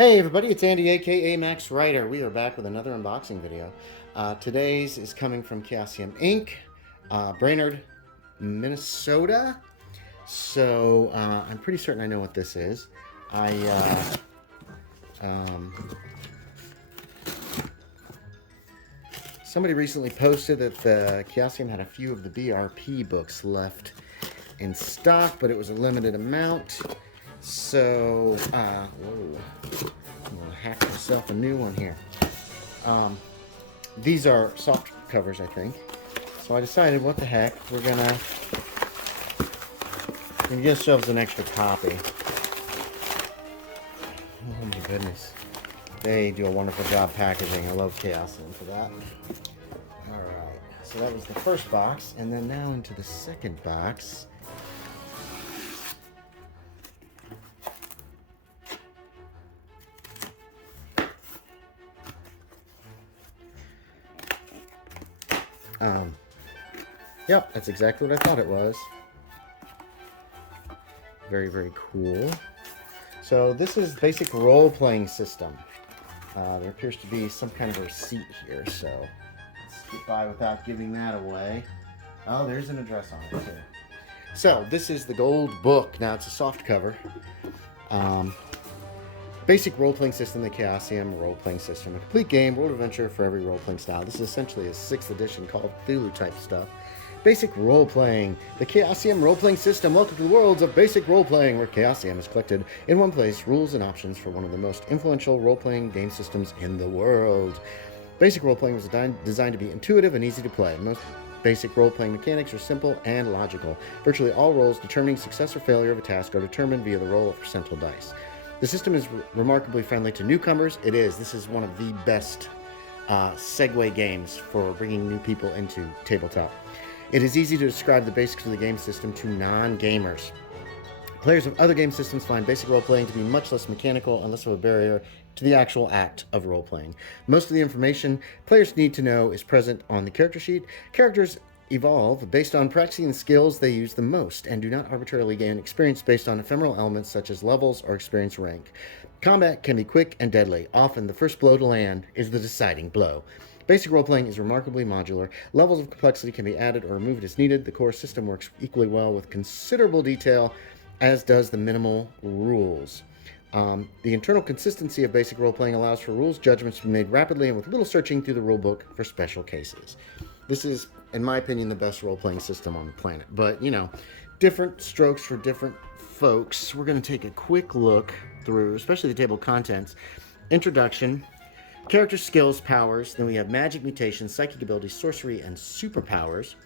Hey everybody, it's Andy aka Max Writer. We are back with another unboxing video. Today's is coming from Chaosium Inc., Brainerd, Minnesota. So I'm pretty certain I know what this is. Somebody recently posted that the Chaosium had a few of the BRP books left in stock, but it was a limited amount. So, whoa. I'm gonna hack myself a new one here. These are soft covers, I think. So I decided, what the heck, we're gonna get ourselves an extra copy. Oh my goodness. They do a wonderful job packaging. I love Chaosium for that. Alright, so that was the first box, and then now into the second box. Yep, that's exactly what I thought it was. Very, very cool. So this is basic role-playing system. There appears to be some kind of receipt here, so let's get by without giving that away. Oh, there's an address on it too. So this is the gold book. Now it's a soft cover. Basic role-playing system, the Chaosium role-playing system. A complete game, world adventure for every role-playing style. This is essentially a 6th edition Call of Cthulhu type stuff. Basic role-playing. The Chaosium role-playing system. Welcome to the worlds of basic role-playing, where Chaosium is collected in one place, rules and options for one of the most influential role-playing game systems in the world. Basic role-playing was designed to be intuitive and easy to play. Most basic role-playing mechanics are simple and logical. Virtually all roles determining success or failure of a task are determined via the roll of percentile dice. The system is remarkably friendly to newcomers. It is. This is one of the best segue games for bringing new people into tabletop. It is easy to describe the basics of the game system to non-gamers. Players of other game systems find basic role-playing to be much less mechanical and less of a barrier to the actual act of role-playing. Most of the information players need to know is present on the character sheet. Characters evolve based on practicing the skills they use the most and do not arbitrarily gain experience based on ephemeral elements such as levels or experience rank. Combat can be quick and deadly. Often the first blow to land is the deciding blow. Basic role-playing is remarkably modular. Levels of complexity can be added or removed as needed. The core system works equally well with considerable detail, as does the minimal rules. The internal consistency of basic role-playing allows for rules judgments to be made rapidly and with little searching through the rulebook for special cases. This is, in my opinion, the best role-playing system on the planet. But, you know, different strokes for different folks. We're going to take a quick look through, especially the table of contents. Introduction, character skills, powers. Then we have magic, mutations, psychic abilities, sorcery, and superpowers.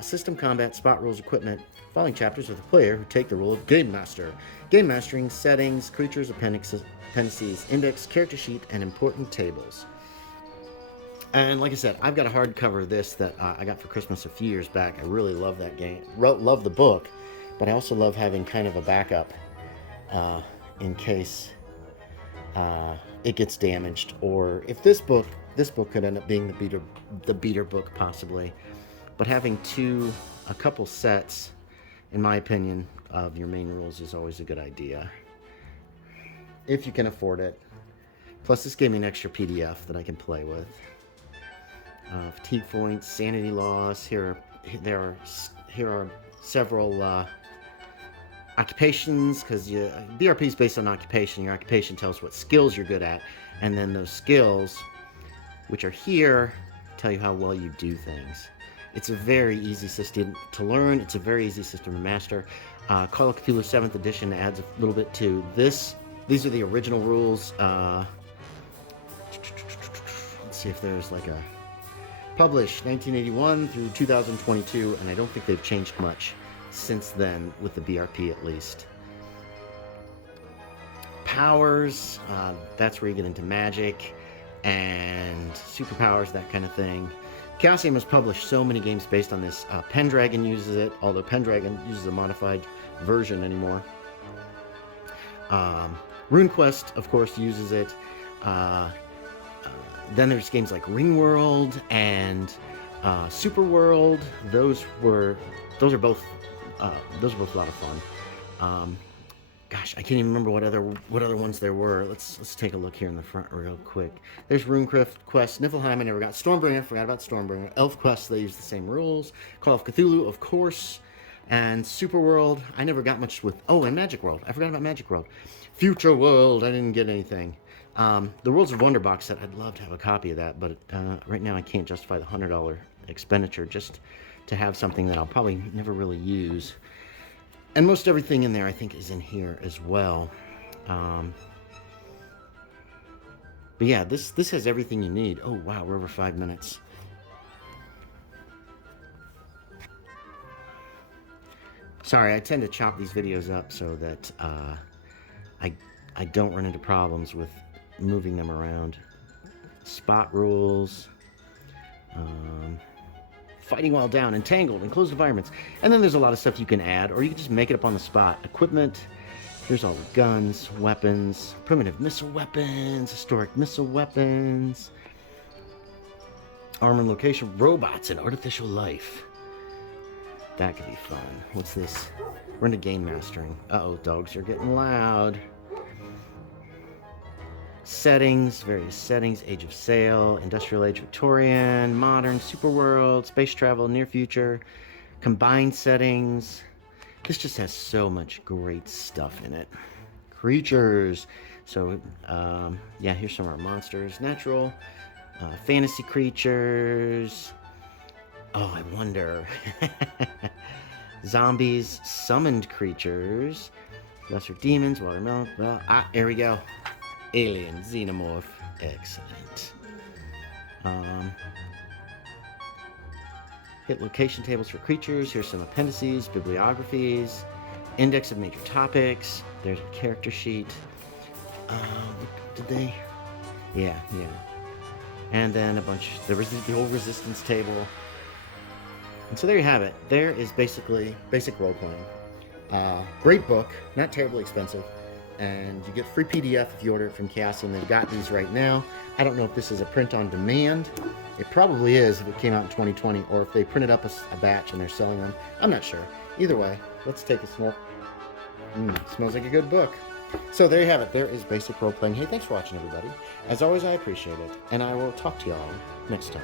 System combat, spot rules, equipment. Following chapters with a player who take the role of Game Master. Game mastering, settings, creatures, appendices, index, character sheet, and important tables. And like I said, I've got a hardcover of this that I got for Christmas a few years back. I really love that game. Love the book, but I also love having kind of a backup in case it gets damaged, or if this book could end up being the beater book possibly. But having a couple sets, in my opinion, of your main rules is always a good idea if you can afford it. Plus, this gave me an extra PDF that I can play with. Fatigue points, sanity loss. Here are several occupations, because BRP is based on occupation. Your occupation tells what skills you're good at, and then those skills, which are here, tell you how well you do things. It's a very easy system to learn. It's a very easy system to master. Call of Cthulhu 7th edition adds a little bit to this. These are the original rules. Let's see if there's like a published 1981 through 2022, and I don't think they've changed much since then, with the BRP at least. Powers, that's where you get into magic and superpowers, that kind of thing. Chaosium has published so many games based on this. Pendragon uses it, although Pendragon uses a modified version anymore. RuneQuest, of course, uses it. Then there's games like Ringworld and Superworld. Those are both a lot of fun. Gosh, I can't even remember what other ones there were. Let's take a look here in the front real quick. There's Runecraft Quest, Niflheim, I never got. Stormbringer, forgot about Stormbringer. Elf Quest, they use the same rules. Call of Cthulhu, of course. And Superworld, I never got much with... Oh, and Magic World. I forgot about Magic World. Future World, I didn't get anything. The Worlds of Wonder box set, I'd love to have a copy of that, but right now I can't justify the $100 expenditure just to have something that I'll probably never really use. And most everything in there, I think, is in here as well. But yeah, this has everything you need. Oh, wow, we're over 5 minutes. Sorry, I tend to chop these videos up so that I don't run into problems with moving them around. Spot rules. Fighting while down, entangled, enclosed environments. And then there's a lot of stuff you can add, or you can just make it up on the spot. Equipment, here's all the guns, weapons, primitive missile weapons, historic missile weapons, armor and location, robots, and artificial life. That could be fun. What's this? We're into game mastering. Uh-oh, dogs are getting loud. Settings, various settings, Age of Sail, Industrial Age Victorian, Modern, Superworld, Space Travel, Near Future, Combined Settings. This just has so much great stuff in it. Creatures. So, yeah, here's some of our monsters. Natural, fantasy creatures. Oh, I wonder. Zombies, summoned creatures, lesser demons, watermelon. Here we go. Alien, xenomorph. Excellent. Hit location tables for creatures. Here's some appendices, bibliographies, index of major topics. There's a character sheet. Did they? Yeah. And then a bunch. There was the whole resistance table. And so there you have it. There is basically basic role-playing. Great book, not terribly expensive. And you get free PDF if you order it from Chaosium. They've got these right now. I don't know if this is a print on demand. It probably is if it came out in 2020, or if they printed up a batch and they're selling them. I'm not sure. Either way, let's take a smell. Smells like a good book. So there you have it. There is basic role-playing. Hey, thanks for watching, everybody. As always, I appreciate it. And I will talk to y'all next time.